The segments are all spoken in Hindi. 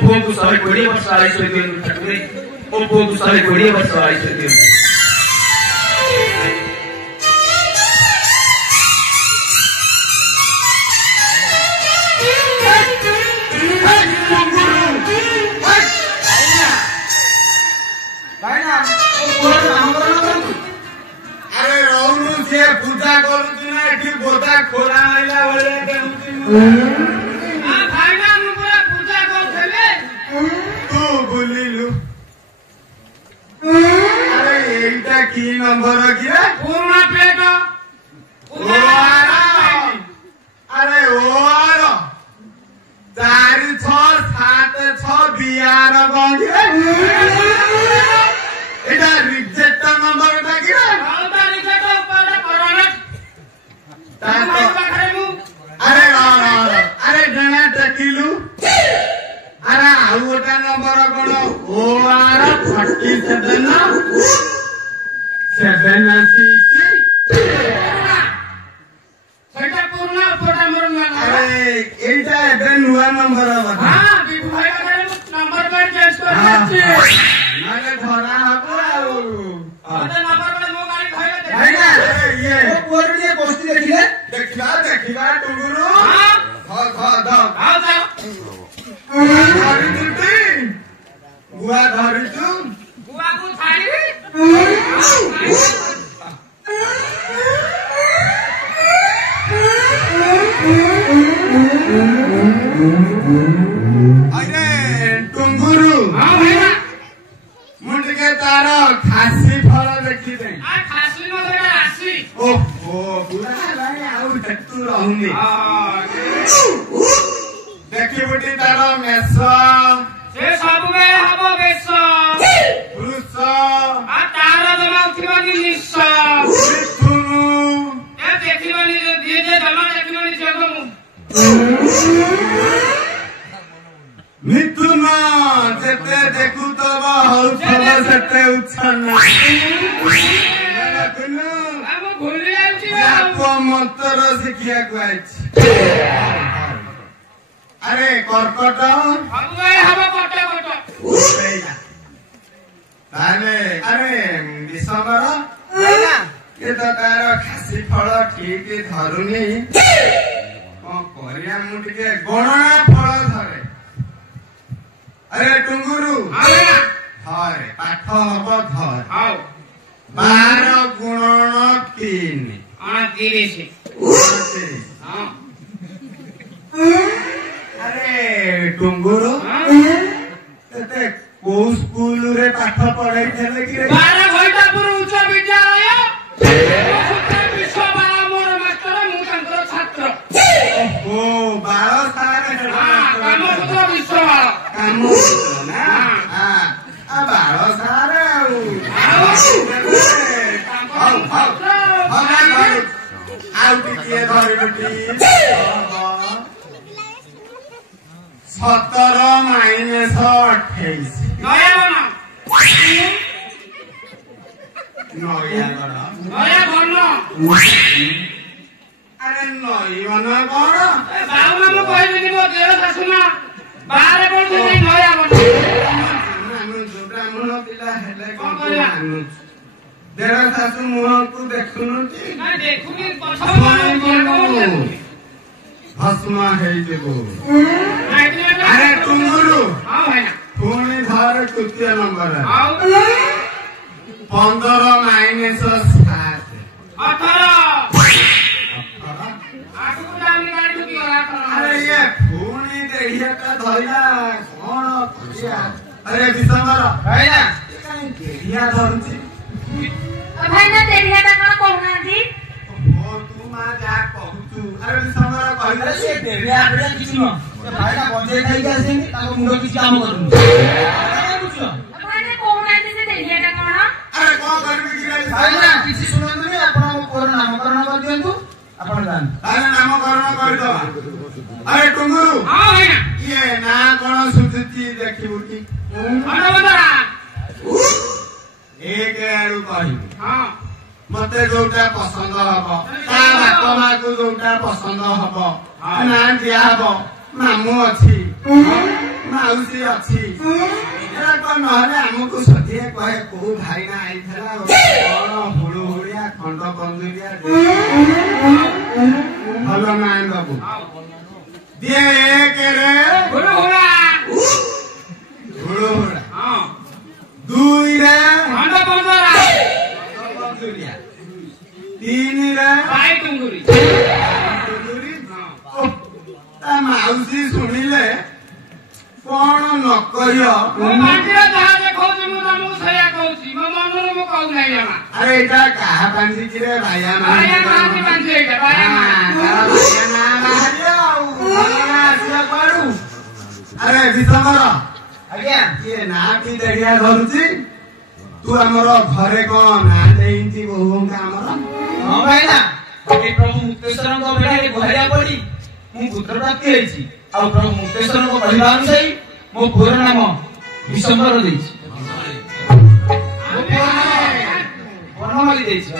पुओ को 120 वर्ष आयुष दियंतु ठाकुरे ओ पुओ को 120 वर्ष आयुष दियंतु। अरे रौनु से पूजा करू ना एठी बोधा खोला आइला बळे भाईना मु पूरा पूजा करथले तू बुलिलु। अरे एटा की नंबर की रे पूर्ण पेट अरे ओर 4 6 7 6 बियार गंगे एटा रिजेक्ट नंबर टा की रे आउता रिजेक्ट ऊपर करना ताको पाखरे मु अरे अरे जणा टकिलु अरे आउ गोटा नंबर कोन ओआर 47 सेटा पूर्ण ऊपर मोर नुआ अरे एटा एबे नुआ नंबर बता हां बिभु भाई का नंबर पर चेंज कर देछि नाले धरा हबो आउ ओटा नंबर पर मो गाड़ी धइले भाई ना ये ओ पुअर लिए गोष्ठी देखिले देखिबा टुगुरु हां ध आओ जा धरि दुटी गुआ धरि तू बुआ को छाड़ी अरे टुंगुरु हां भैया मुंडके तार खासी फल देखि दे आ खासली न बेटा आसी ओहो बुरा लागे आउ देखतु रहूनी देखि बुटी तार मेस से सब में हबो बेस पुरुष आ तार जमा उठिबानी निस मिथुनु ए देखिबानी जे जे जमा देखिबानी जेगो मु मिथुन जेते देखु तब हौ फल सेते उछना हम भूली आउची आपको मंत्र शिखिया को आइछ अरे कर्कट हम गए हबो कटे कटे ताले अरे विषमर ये तो तार खासी फल ठीक धरुनी कौन करिया मु टिके गणना फल धरे अरे टुंगुरु धरे पाठ हब धर आओ 12 गुणन 3 आ 30 हां अरे टुंगुरु ते को स्कूल रे पाठ पढ़ाई थले कि रे 12 घंटा पर उच्च विद्यालय विश्व बाला मोर मास्टर मु तंत्र छात्र ओ 12 साल हां काम पुत्र विश्व बाला काम ना हां आ 12 साल आउ टिके धरि बुटी 17 माइनस 28 नया बना नया बना अरे नई बना कौन बाबू मु कहबिनी मो देह शासना बारे कोन से नया बना ब्राह्मण पिला हेले कौन देह शासु मुह को देखुनु कि ना देखुनी पछवा भस्मा है देबो अरे टुंगुरु हां भाईना पुणी धर तृतीय नंबर है आओ 15 माइनस 7 18 आठु दामी गाड़ी की होला अरे ये पुणी देहिया का धइला कोन करिया अरे विषमर भाईना काई देहिया धरुची भाईना देहिया ता कोन कहना जी ओ तू मा जा कहू अरे विषमर अरे कहले से देरिया आबे किछि न ए भाईना बजे खाइ के आसेंगे ताको मुंडो किछि काम करूनु बुझलो भाईना कहना जी से देहिया ता कोन अरे कोन करबी कि भाईना किछि सुनंदुनी आपण कोर नामकरण कर दियंतु आपण जान अरे नामकरण कर दो अरे टुंगुरु हां भाईना ये ना कोन सुजुची देखिबु कि बना बना एक आड़ू कही हां मते जोटा पसंद हबो ता बापा मा को जोटा पसंद हबो ना दिया हबो मामू अछि ମାଉସୀ ଅଛି ନହେଲେ ଆମକୁ ସଠିଏ କହେ କୋଉ ଭାଇନା ଆଇଥିଲା କଣ ହୁଳୁ ହୁଳିଆ ଖଣ୍ଡ କନ୍ଦୁରିଆ ଭଲ ନାହିଁ ବାବୁ ଦିଏ ଏକରେ ହୁଳୁ ହୁଳା ହୁଳୁ ହୁଳା ଦୁଇରେ ଖଣ୍ଡ କନ୍ଦରା କନ୍ଦୁରିଆ ତିନିରେ ପାଇ ଟୁଙ୍ଗୁରି ତା ମାଉସୀ ଶୁଣିଲେ କଣ ନ କହିବ ମୁଁ ପାଣ୍ଠିରେ ଯାହା ଦେଖଉଛି ମୁଁ ତମକୁ ସେଇଆ କହୁଛି ମୋ ମନରୁ ମୁଁ କହୁନାହିଁ ଜମା ଆରେ ଏଇଟା କାହା ପାଞ୍ଜିକି ରେ ଭାଇଆ ବାୟା ମାନ୍ତି ପାଣ୍ଠି ଏଇଟା ବାୟା ଆରେ ବିଶଙ୍କର ଆଜ୍ଞା କିଏ ନା କି ଦେଢିଆ ଧରୁଛି ତୁ ଆମର ଘରେ କଣ ନା ଦେଇଛି ବୋହୂଙ୍କ ଆମର ହଁ ଭାଇନା ଏ ପ୍ରଭୁ ମୁକ୍ତେଶ୍ୱରଙ୍କ ବେଳରେ ଗୁହାରିଆ ପଡି ମୁଁ ପୁତ୍ର ପ୍ରାପ୍ତି ହେଇଛି ଆଉ ପ୍ରଭୁ ମୁକ୍ତେଶ୍ୱରଙ୍କ କହିବା ଅନୁସାରେ ମୋ ପୁଅର ନାମ ବିଶମ୍ବର ଦେଇଛି ବନମାଳି ଦେଇଛି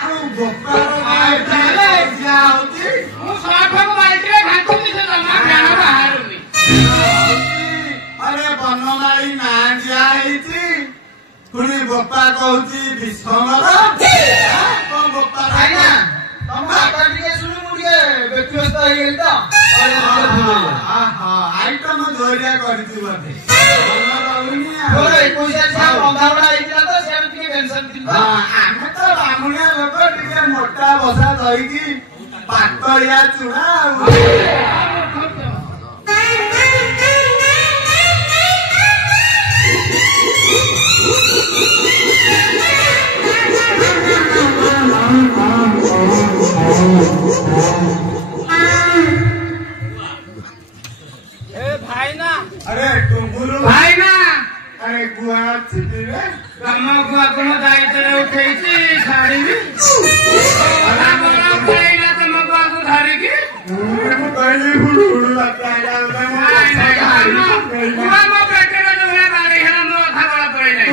ଆଉ ଗୋପାଳ ହଉଛି ମୁଁ ସଠକୁ ବାଲ୍ଟିରେ ଘାଣ୍ଟୁଛି ସେ ଜମା ଜ୍ଞାନ ବାହାରୁନି ଆରେ ବନମାଳି ନା ଦିଆ ହେଇଛି ପୁଣି ବୋପା କହୁଛି ବିଷମର ବୋପା ଭାଇନା ତମ ବାପା ଟିକେ ଶୁଣି ମୁଁ ଟିକେ ବ୍ୟକ୍ତିଗତ ହେଇଗଲି ତ ଆଇଟମ ଜୋରିଆ କରିଛି ବୋଧେ ମୋର 21 ବନ୍ଧାବଡା ହେଇଥିଲା ତ ସେ ଟିକେ ଟେନସନ ଥିଲା ଆମେ ତ ବାମୁଣିଆ ଲୋକ ଟିକେ ମୋଟା ବସା ଧରିକି ପାତଳିଆ ଚୁଡା ଆଉ ଭାଇନା अरे टुंगुरु ଭାଇନା अरे गुआ छिपीरे ତମ ଗୁଆକୁ ମୁଁ ଦାୟିତ୍ୱରେ ଉଠେଇଛି ଛାଡ଼ିବି ତମ ଗୁଆକୁ ଧରିକି ମୁଁ କହିଲି ହୁଡୁ ହୁଡୁ ଲାଗା ଗୁଆ ମୋ ପେଟରେ ଯୋଉଭଳିଆ ବାଡେଇ ହେଲା ମୋ ଅଧା ବଳ ପଳେଇଲାଣି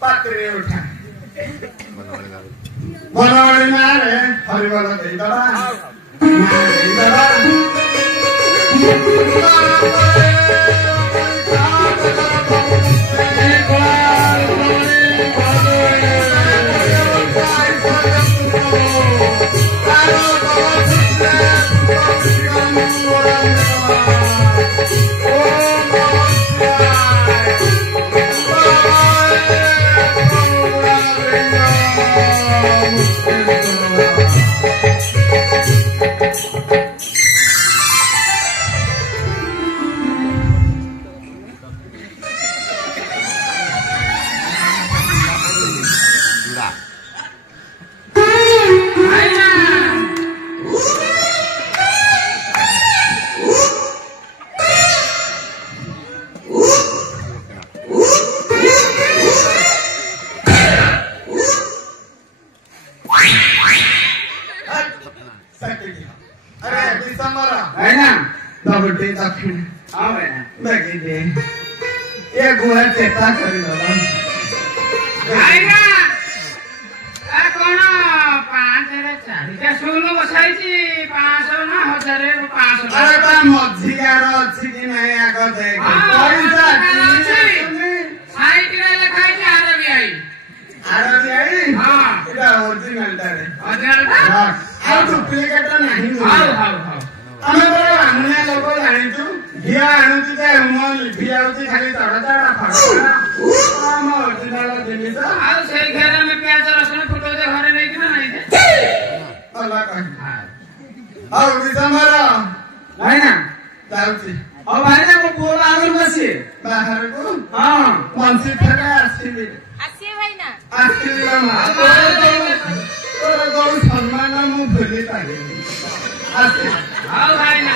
ପାତ୍ରରେ ଉଠା ବନବଳି ନାରେ ହରିବଲ ଦେଇଦବା अरे बिसमरा है ना दबटे दक्षिण ହଁ ଭାଇନା बाकी दे ये गुआ चेता करी दबा ଭାଇନା ଆ କଣ 5ରେ 4ଟା ଶୂନ ବସାଇଛି 500 ନା 1000 अरे 500 बा मझिगार अछि कि नहीं आग देख पैसा ସାଇଟରେ ଲେଖା ହେଇଛି ଆରବିଆଇ आरबी आई हाँ। एटा ओरिजिनल टारे ଅଜାଣଟା ଆଉ ଡୁପ୍ଲିକେଟ ନାହିଁ ହଉ ହଉ ହଉ ଆମେ ବଡ଼ ଆମୁନିଆ ଲୋକ ଜାଣିଛୁ ଘିଅ ଆଣୁଛୁ ଯେ ମୁଁ ଲିଭି ଯାଉଛି ଖାଲି ତଡ଼ ତଡ଼ ଆମ ଅରିଜିନାଲ ଜିନିଷ ଆଉ ସେଇ ଘରେ ଆମେ ପିଆଜ ରସୁଣ ଫୁଟଉଛେ ଘରେ ନେଇକି ନା ନାଇଁ ଯେ? ଭଲ କହି ହଉ ବିଷମର ଭାଇନା ଯାଉଛି ହଉ ଭାଇନା ମୋ ପୁଅ ବାହାଘରକୁ ଆସିବେ ବାହାରକୁ ହଁ ବଂଶୀ ଥରେ ଆସିଲି ଆସିବେ ଭାଇନା ଆସିଲି ମା ତୋର ଯୋଉ ସମ୍ମାନ ମୁଁ ଭୁଲି ପାରିନି ଆସିଲି ହଉ ଭାଇନା